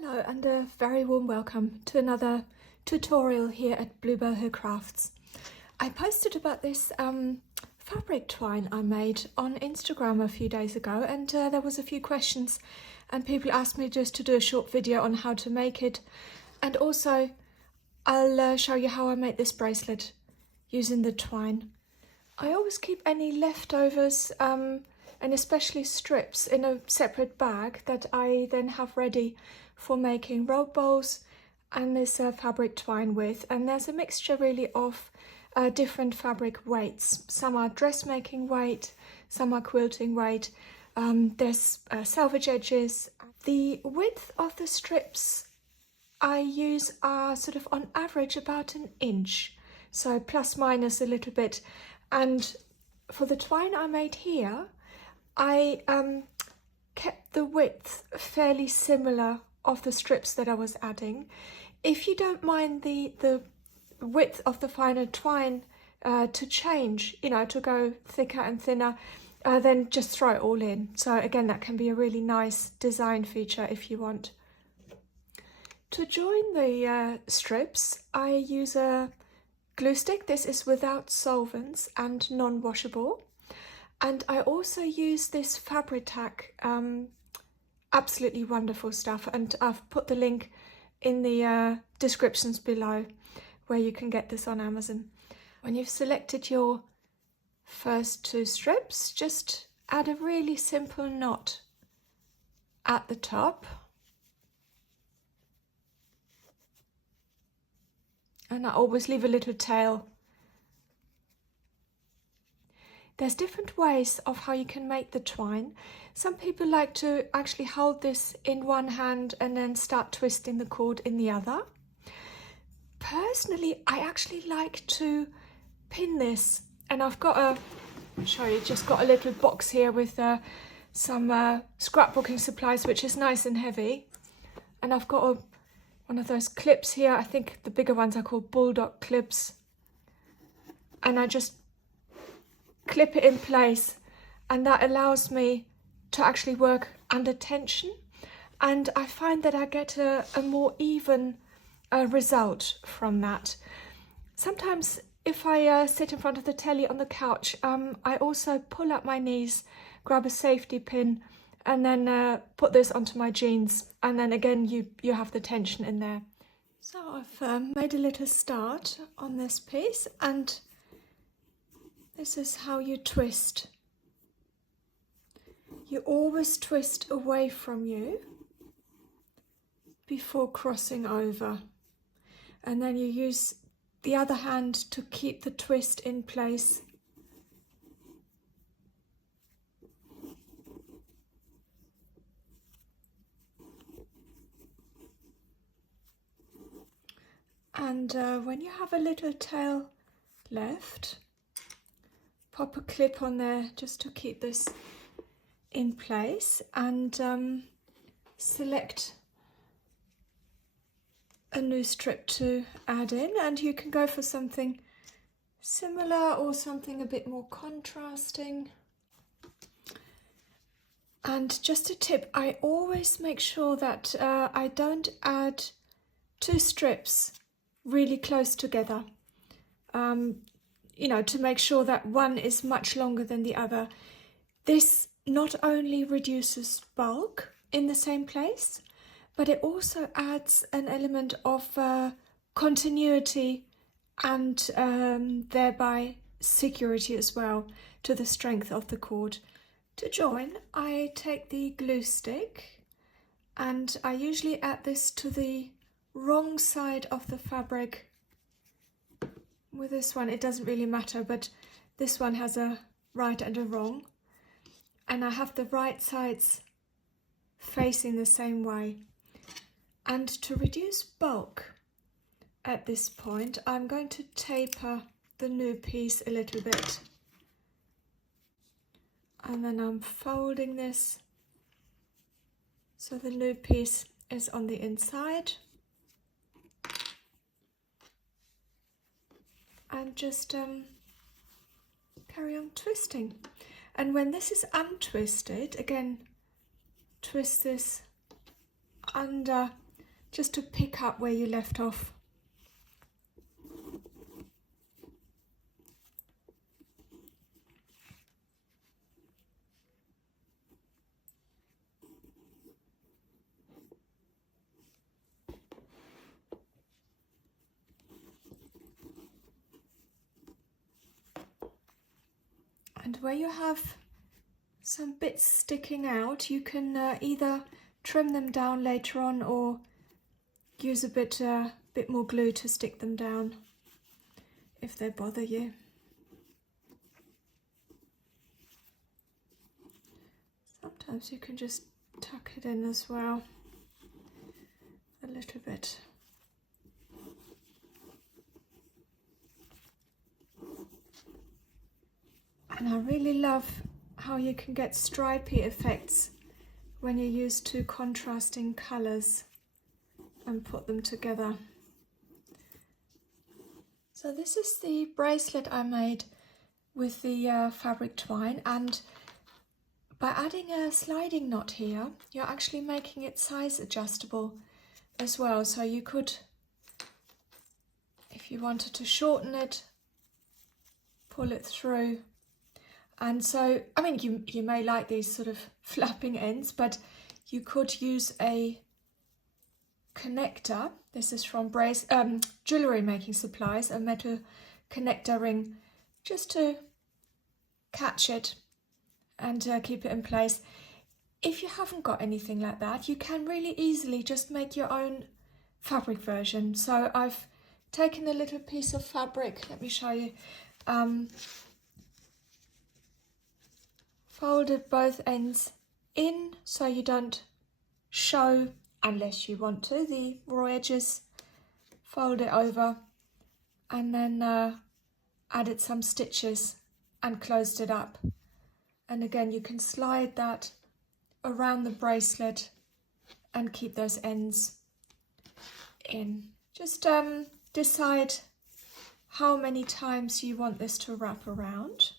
Hello and a very warm welcome to another tutorial here at Bluebell Hill Crafts. I posted about this fabric twine I made on Instagram a few days ago, and there was a few questions and people asked me just to do a short video on how to make it, and also I'll show you how I made this bracelet using the twine. I always keep any leftovers and especially strips in a separate bag that I then have ready for making rope bowls and this fabric twine with. And there's a mixture really of different fabric weights. Some are dressmaking weight, some are quilting weight. There's selvage edges. The width of the strips I use are sort of on average about an inch, so plus minus a little bit. And for the twine I made here, I kept the width fairly similar of the strips that I was adding. If you don't mind the width of the finer twine to change, you know, to go thicker and thinner, then just throw it all in. So again, that can be a really nice design feature if you want. To join the strips, I use a glue stick. This is without solvents and non-washable. And I also use this Fabri-Tac, absolutely wonderful stuff. And I've put the link in the descriptions below where you can get this on Amazon. When you've selected your first two strips, just add a really simple knot at the top. And I always leave a little tail. There's different ways of how you can make the twine. Some people like to actually hold this in one hand and then start twisting the cord in the other. Personally, I actually like to pin this, and I've got I'll show you, just got a little box here with some scrapbooking supplies, which is nice and heavy. And I've got one of those clips here. I think the bigger ones are called bulldog clips. And I just clip it in place, and that allows me to actually work under tension, and I find that I get a more even result from that. Sometimes if I sit in front of the telly on the couch, I also pull up my knees, grab a safety pin, and then put this onto my jeans, and then again you have the tension in there. So I've made a little start on this piece, and this is how you twist. You always twist away from you before crossing over. And then you use the other hand to keep the twist in place. And when you have a little tail left, pop a clip on there just to keep this in place, and select a new strip to add in, and you can go for something similar or something a bit more contrasting. And just a tip, I always make sure that I don't add two strips really close together. You know, to make sure that one is much longer than the other. This not only reduces bulk in the same place, but it also adds an element of continuity and thereby security as well to the strength of the cord. To join, I take the glue stick, and I usually add this to the wrong side of the fabric. With this one, it doesn't really matter, but this one has a right and a wrong. And I have the right sides facing the same way. And to reduce bulk at this point, I'm going to taper the new piece a little bit. And then I'm folding this so the new piece is on the inside. And just carry on twisting. And when this is untwisted, again, twist this under just to pick up where you left off. And where you have some bits sticking out, you can either trim them down later on or use a bit more glue to stick them down if they bother you. Sometimes you can just tuck it in as well, a little bit. And I really love how you can get stripy effects when you use two contrasting colours and put them together. So this is the bracelet I made with the fabric twine, and by adding a sliding knot here, you're actually making it size adjustable as well. So you could, if you wanted to shorten it, pull it through. And so, I mean, you may like these sort of flapping ends, but you could use a connector. This is from Jewellery Making Supplies, a metal connector ring, just to catch it and keep it in place. If you haven't got anything like that, you can really easily just make your own fabric version. So I've taken a little piece of fabric, let me show you, folded both ends in so you don't show, unless you want to, the raw edges. Fold it over and then added some stitches and closed it up. And again, you can slide that around the bracelet and keep those ends in. Just decide how many times you want this to wrap around.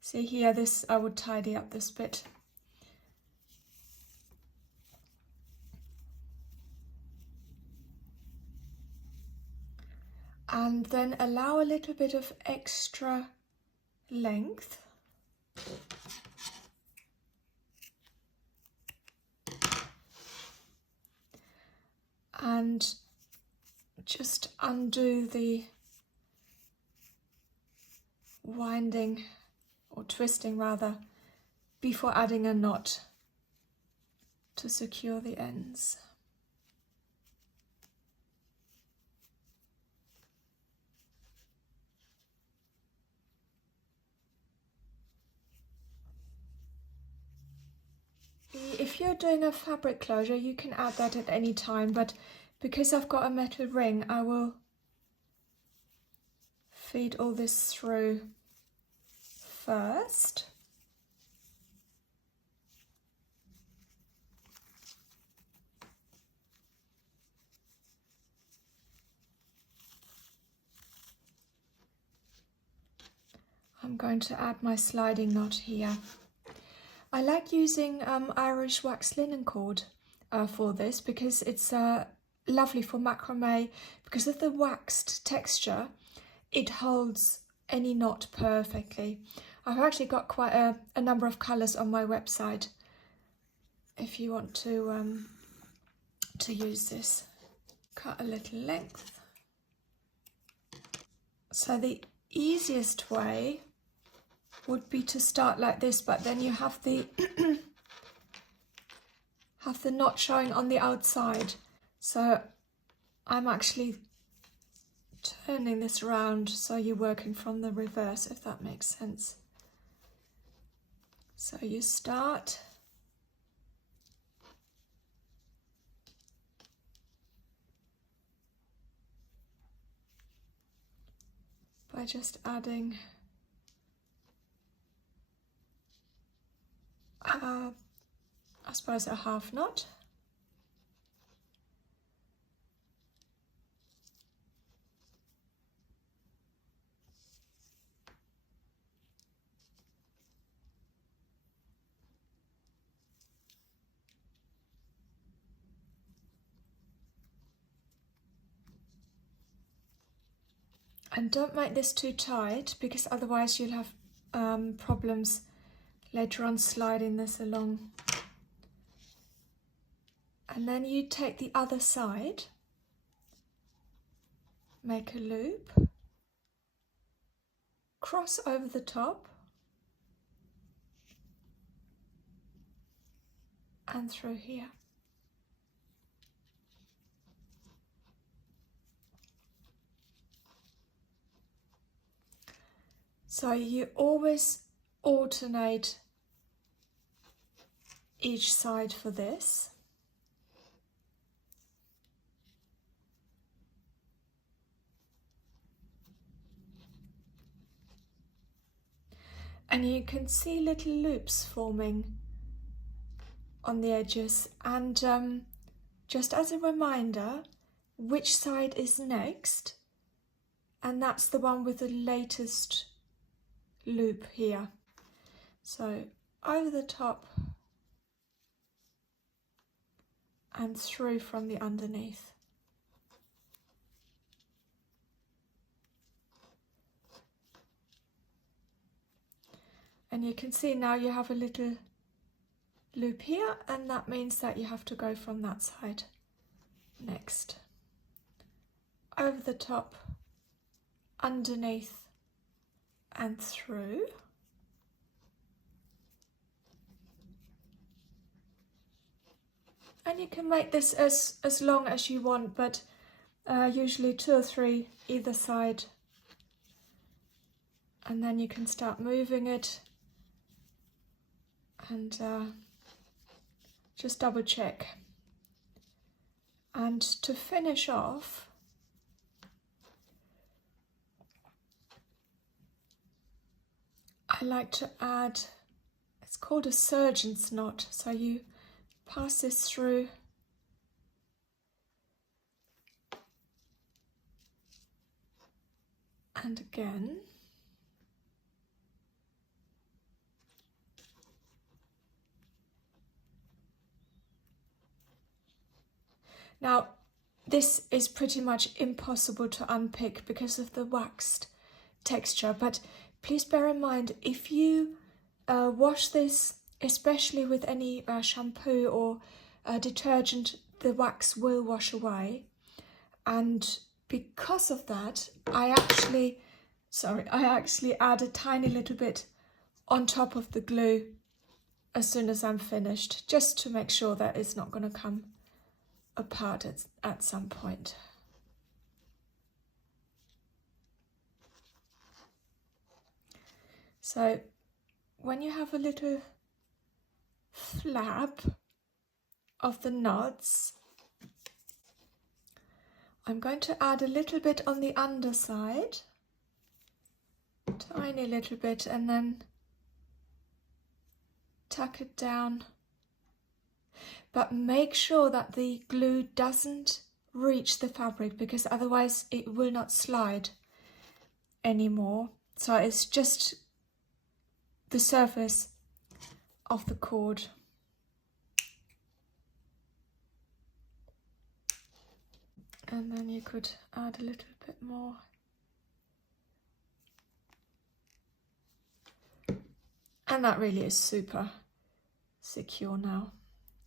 See here, this, I would tidy up this bit. And then allow a little bit of extra length. And just undo the winding, or twisting rather, before adding a knot to secure the ends. If you're doing a fabric closure, you can add that at any time, but because I've got a metal ring, I will feed all this through first. I'm going to add my sliding knot here. I like using Irish wax linen cord for this because it's lovely for macrame. Because of the waxed texture, it holds any knot perfectly. I've actually got quite a number of colours on my website if you want to use this. Cut a little length. So the easiest way would be to start like this, but then you have the have the knot showing on the outside. So I'm actually turning this around so you're working from the reverse, if that makes sense. So you start by just adding I suppose a half knot. And don't make this too tight, because otherwise you'll have problems later on sliding this along. And then you take the other side, make a loop, cross over the top and through here. So you always alternate each side for this. And you can see little loops forming on the edges. And just as a reminder, which side is next, and that's the one with the latest loop here. So over the top and through from the underneath. And you can see now you have a little loop here, and that means that you have to go from that side next. Over the top, underneath and through. And you can make this as long as you want, but usually 2 or 3 either side. And then you can start moving it and just double check. And to finish off, I like to add, it's called a surgeon's knot. So you pass this through and again. Now, this is pretty much impossible to unpick because of the waxed texture, but please bear in mind, if you wash this, especially with any shampoo or detergent, the wax will wash away. And because of that, I actually add a tiny little bit on top of the glue as soon as I'm finished, just to make sure that it's not going to come apart at some point. So when you have a little flap of the knots, I'm going to add a little bit on the underside, tiny little bit, and then tuck it down. But make sure that the glue doesn't reach the fabric, because otherwise it will not slide anymore. So it's just the surface of the cord. And then you could add a little bit more. And that really is super secure now.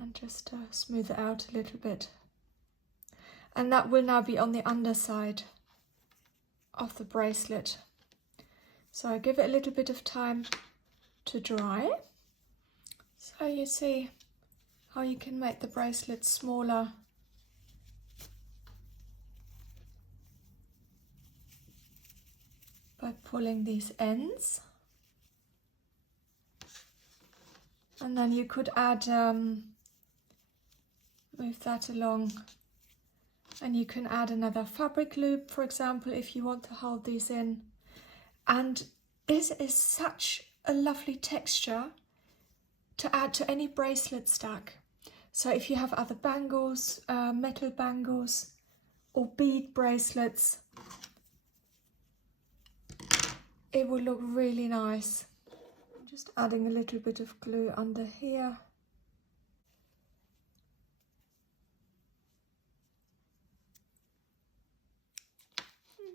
And just smooth it out a little bit. And that will now be on the underside of the bracelet. So give it a little bit of time to dry. So you see how you can make the bracelet smaller by pulling these ends. And then you could add, move that along, and you can add another fabric loop, for example, if you want to hold these in. And this is such a lovely texture to add to any bracelet stack. So if you have other bangles, metal bangles or bead bracelets, it will look really nice. I'm just adding a little bit of glue under here.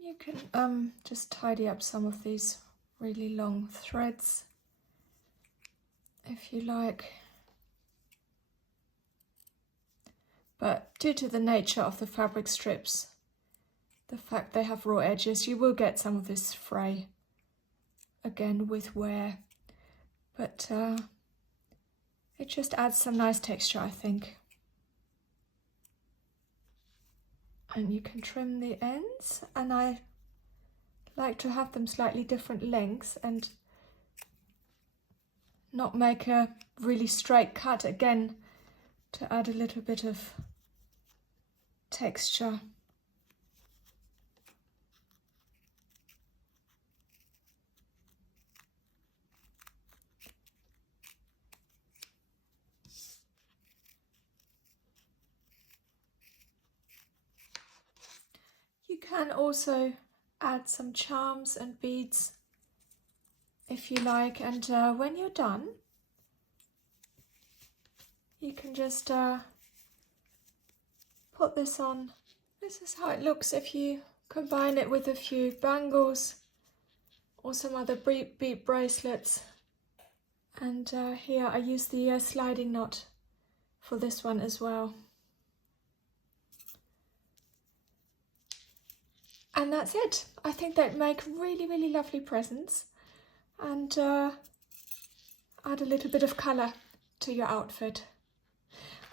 You You can just tidy up some of these really long threads if you like. But due to the nature of the fabric strips, the fact they have raw edges, you will get some of this fray again with wear. But it just adds some nice texture, I think. And you can trim the ends, and I like to have them slightly different lengths and not make a really straight cut again, to add a little bit of texture. You can also add some charms and beads if you like, and when you're done, you can just put this on. This is how it looks if you combine it with a few bangles or some other bead bracelets. And here I use the sliding knot for this one as well. And that's it. I think they'd make really, really lovely presents and add a little bit of colour to your outfit.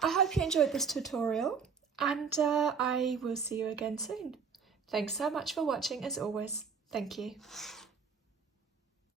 I hope you enjoyed this tutorial, and I will see you again soon. Thanks so much for watching as always. Thank you.